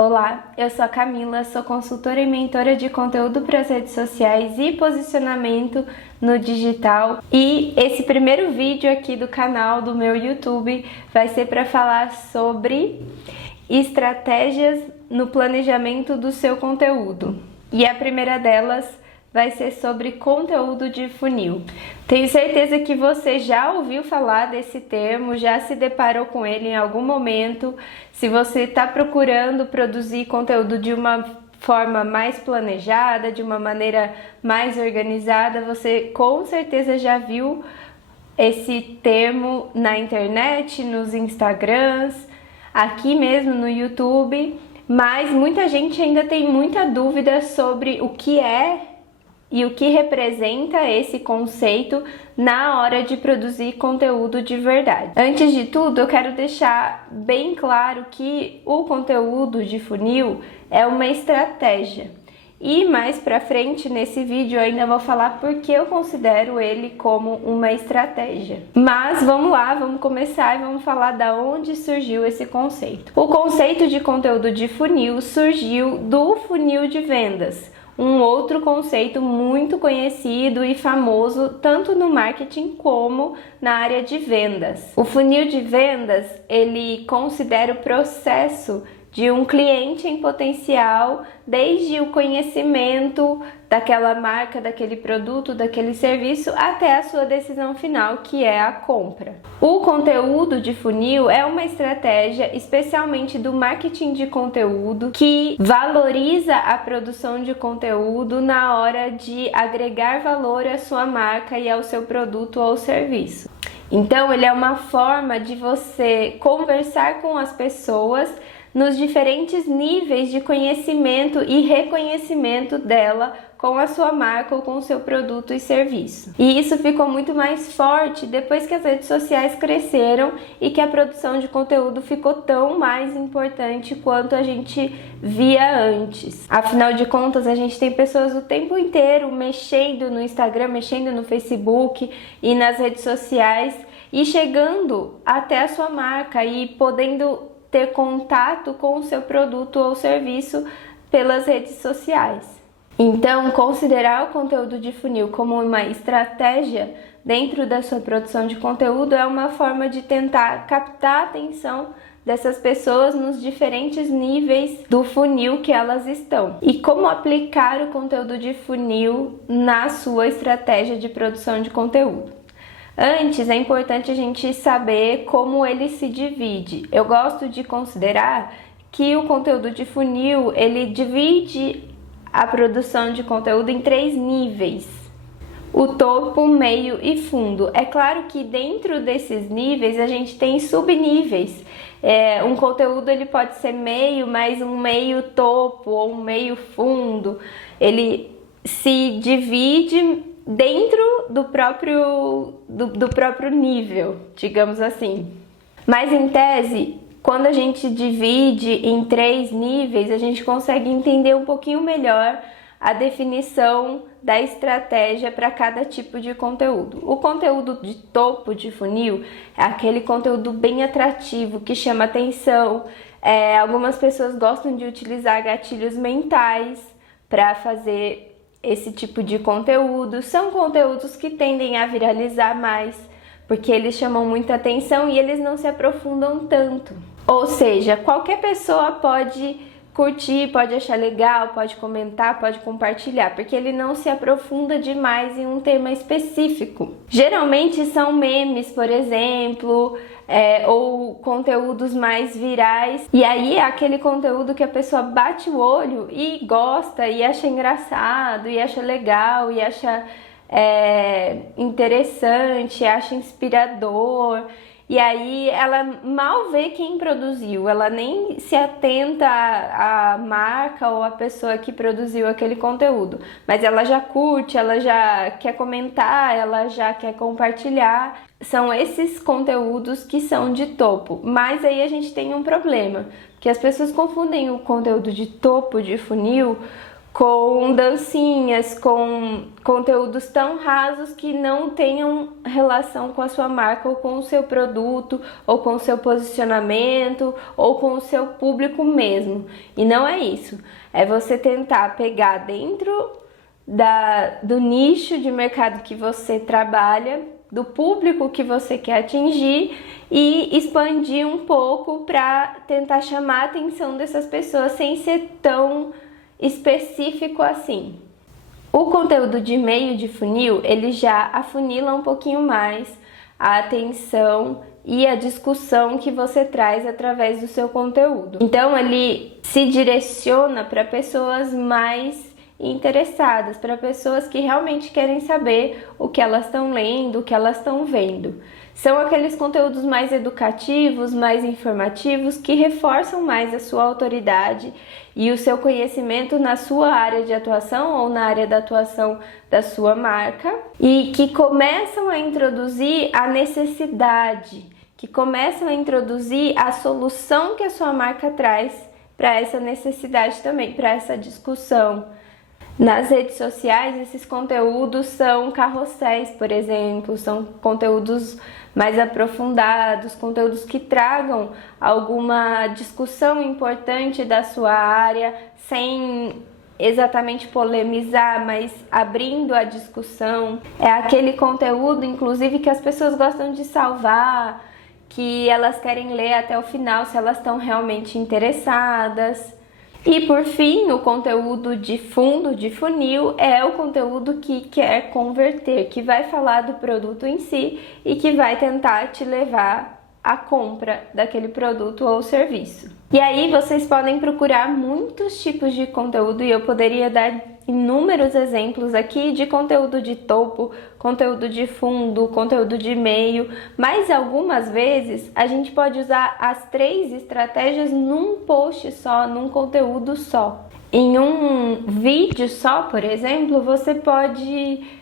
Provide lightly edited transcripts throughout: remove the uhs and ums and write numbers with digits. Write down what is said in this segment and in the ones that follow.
Olá, eu sou a Camila, sou consultora e mentora de conteúdo para as redes sociais e posicionamento no digital. E esse primeiro vídeo aqui do canal do meu YouTube vai ser para falar sobre estratégias no planejamento do seu conteúdo. E a primeira delas vai ser sobre conteúdo de funil. Tenho certeza que você já ouviu falar desse termo, já se deparou com ele em algum momento. Se você está procurando produzir conteúdo de uma forma mais planejada, de uma maneira mais organizada, você com certeza já viu esse termo na internet, nos Instagrams, aqui mesmo no YouTube, mas muita gente ainda tem muita dúvida sobre o que é e o que representa esse conceito na hora de produzir conteúdo de verdade. Antes de tudo, eu quero deixar bem claro que o conteúdo de funil é uma estratégia. E mais pra frente nesse vídeo eu ainda vou falar porque eu considero ele como uma estratégia. Mas vamos lá, vamos começar e vamos falar da onde surgiu esse conceito. O conceito de conteúdo de funil surgiu do funil de vendas, um outro conceito muito conhecido e famoso tanto no marketing como na área de vendas. O funil de vendas, ele considera o processo de um cliente em potencial, desde o conhecimento daquela marca, daquele produto, daquele serviço, até a sua decisão final, que é a compra. O conteúdo de funil é uma estratégia, especialmente do marketing de conteúdo, que valoriza a produção de conteúdo na hora de agregar valor à sua marca e ao seu produto ou serviço. Então, ele é uma forma de você conversar com as pessoas nos diferentes níveis de conhecimento e reconhecimento dela com a sua marca ou com o seu produto e serviço. E isso ficou muito mais forte depois que as redes sociais cresceram e que a produção de conteúdo ficou tão mais importante quanto a gente via antes. Afinal de contas, a gente tem pessoas o tempo inteiro mexendo no Instagram, mexendo no Facebook e nas redes sociais e chegando até a sua marca e podendo ter contato com o seu produto ou serviço pelas redes sociais. Então, considerar o conteúdo de funil como uma estratégia dentro da sua produção de conteúdo é uma forma de tentar captar a atenção dessas pessoas nos diferentes níveis do funil que elas estão. E como aplicar o conteúdo de funil na sua estratégia de produção de conteúdo. Antes, é importante a gente saber como ele se divide. Eu gosto de considerar que o conteúdo de funil, ele divide a produção de conteúdo em 3 níveis: o topo, meio e fundo. É claro que dentro desses níveis a gente tem subníveis. Um conteúdo ele pode ser meio, mas um meio topo ou um meio fundo. Ele se divide dentro do próprio nível, digamos assim. Mas em tese, quando a gente divide em 3 níveis, a gente consegue entender um pouquinho melhor a definição da estratégia para cada tipo de conteúdo. O conteúdo de topo de funil é aquele conteúdo bem atrativo, que chama atenção. Algumas pessoas gostam de utilizar gatilhos mentais para fazer esse tipo de conteúdo. São conteúdos que tendem a viralizar mais, porque eles chamam muita atenção e eles não se aprofundam tanto. Ou seja, qualquer pessoa pode curtir, pode achar legal, pode comentar, pode compartilhar, porque ele não se aprofunda demais em um tema específico. Geralmente são memes, por exemplo, ou conteúdos mais virais, e aí é aquele conteúdo que a pessoa bate o olho e gosta, e acha engraçado, e acha legal, e acha interessante, acha inspirador. E aí ela mal vê quem produziu, ela nem se atenta à marca ou à pessoa que produziu aquele conteúdo. Mas ela já curte, ela já quer comentar, ela já quer compartilhar. São esses conteúdos que são de topo. Mas aí a gente tem um problema, que as pessoas confundem o conteúdo de topo de funil com dancinhas, com conteúdos tão rasos que não tenham relação com a sua marca ou com o seu produto, ou com o seu posicionamento, ou com o seu público mesmo. E não é isso. É você tentar pegar dentro do nicho de mercado que você trabalha, do público que você quer atingir e expandir um pouco para tentar chamar a atenção dessas pessoas sem ser tão específico assim. O conteúdo de meio de funil, ele já afunila um pouquinho mais a atenção e a discussão que você traz através do seu conteúdo. Então ele se direciona para pessoas mais interessadas, para pessoas que realmente querem saber o que elas estão lendo, o que elas estão vendo. São aqueles conteúdos mais educativos, mais informativos, que reforçam mais a sua autoridade e o seu conhecimento na sua área de atuação ou na área da atuação da sua marca, e que começam a introduzir a necessidade, que começam a introduzir a solução que a sua marca traz para essa necessidade também, para essa discussão. Nas redes sociais, esses conteúdos são carrosséis, por exemplo, são conteúdos mais aprofundados, conteúdos que tragam alguma discussão importante da sua área, sem exatamente polemizar, mas abrindo a discussão. É aquele conteúdo, inclusive, que as pessoas gostam de salvar, que elas querem ler até o final se elas estão realmente interessadas. E por fim, o conteúdo de fundo, de funil, é o conteúdo que quer converter, que vai falar do produto em si e que vai tentar te levar à compra daquele produto ou serviço. E aí vocês podem procurar muitos tipos de conteúdo e eu poderia dar inúmeros exemplos aqui de conteúdo de topo, conteúdo de fundo, conteúdo de meio, mas algumas vezes a gente pode usar as 3 estratégias num post só, num conteúdo só. Em um vídeo só, por exemplo, você pode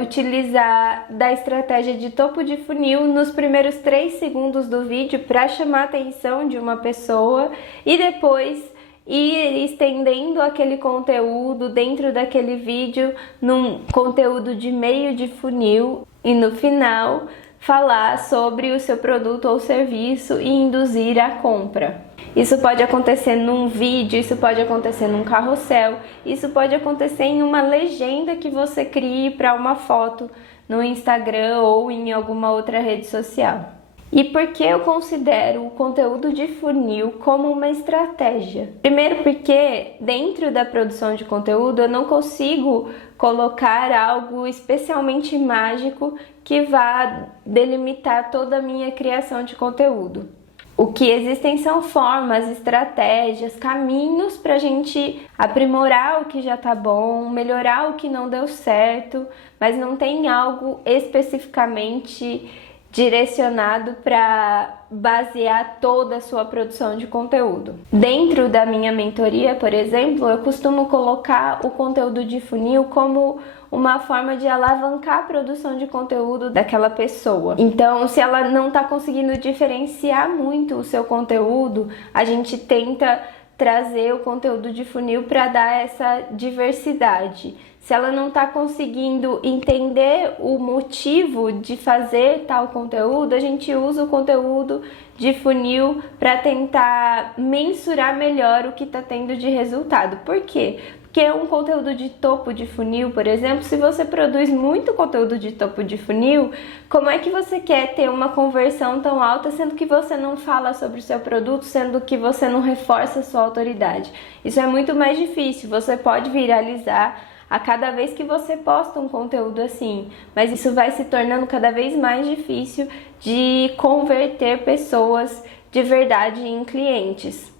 utilizar da estratégia de topo de funil nos primeiros 3 segundos do vídeo para chamar a atenção de uma pessoa e depois ir estendendo aquele conteúdo dentro daquele vídeo num conteúdo de meio de funil e no final falar sobre o seu produto ou serviço e induzir a compra. Isso pode acontecer num vídeo, isso pode acontecer num carrossel, isso pode acontecer em uma legenda que você crie para uma foto no Instagram ou em alguma outra rede social. E por que eu considero o conteúdo de funil como uma estratégia? Primeiro porque dentro da produção de conteúdo eu não consigo colocar algo especialmente mágico que vá delimitar toda a minha criação de conteúdo. O que existem são formas, estratégias, caminhos para a gente aprimorar o que já tá bom, melhorar o que não deu certo, mas não tem algo especificamente direcionado para basear toda a sua produção de conteúdo. Dentro da minha mentoria, por exemplo, eu costumo colocar o conteúdo de funil como uma forma de alavancar a produção de conteúdo daquela pessoa. Então, se ela não está conseguindo diferenciar muito o seu conteúdo, a gente tenta trazer o conteúdo de funil para dar essa diversidade. Se ela não está conseguindo entender o motivo de fazer tal conteúdo, a gente usa o conteúdo de funil para tentar mensurar melhor o que está tendo de resultado. Por quê? Porque um conteúdo de topo de funil, por exemplo, se você produz muito conteúdo de topo de funil, como é que você quer ter uma conversão tão alta, sendo que você não fala sobre o seu produto, sendo que você não reforça a sua autoridade? Isso é muito mais difícil, você pode viralizar a cada vez que você posta um conteúdo assim, mas isso vai se tornando cada vez mais difícil de converter pessoas de verdade em clientes.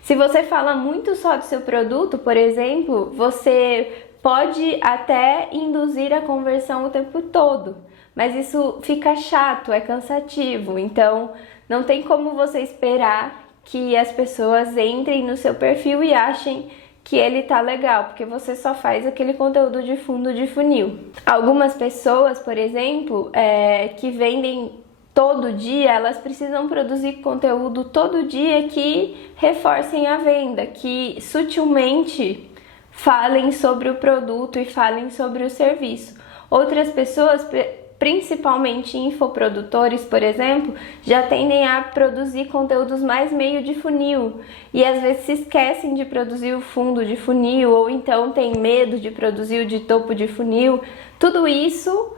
Se você fala muito só do seu produto, por exemplo, você pode até induzir a conversão o tempo todo, mas isso fica chato, é cansativo, então não tem como você esperar que as pessoas entrem no seu perfil e achem que ele tá legal, porque você só faz aquele conteúdo de fundo de funil. Algumas pessoas, por exemplo, que vendem todo dia, elas precisam produzir conteúdo todo dia que reforcem a venda, que sutilmente falem sobre o produto e falem sobre o serviço. Outras pessoas, principalmente infoprodutores, por exemplo, já tendem a produzir conteúdos mais meio de funil e às vezes se esquecem de produzir o fundo de funil ou então tem medo de produzir o de topo de funil. Tudo isso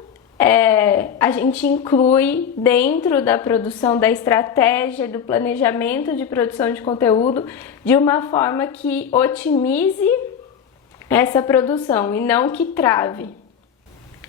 a gente inclui dentro da produção, da estratégia, do planejamento de produção de conteúdo de uma forma que otimize essa produção e não que trave.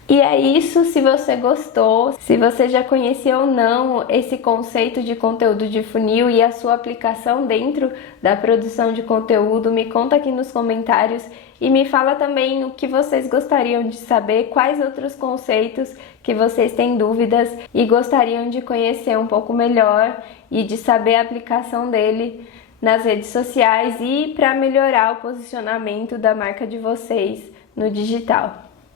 E é isso. Se você gostou, se você já conhecia ou não esse conceito de conteúdo de funil e a sua aplicação dentro da produção de conteúdo, me conta aqui nos comentários e me fala também o que vocês gostariam de saber, quais outros conceitos que vocês têm dúvidas e gostariam de conhecer um pouco melhor e de saber a aplicação dele nas redes sociais e para melhorar o posicionamento da marca de vocês no digital.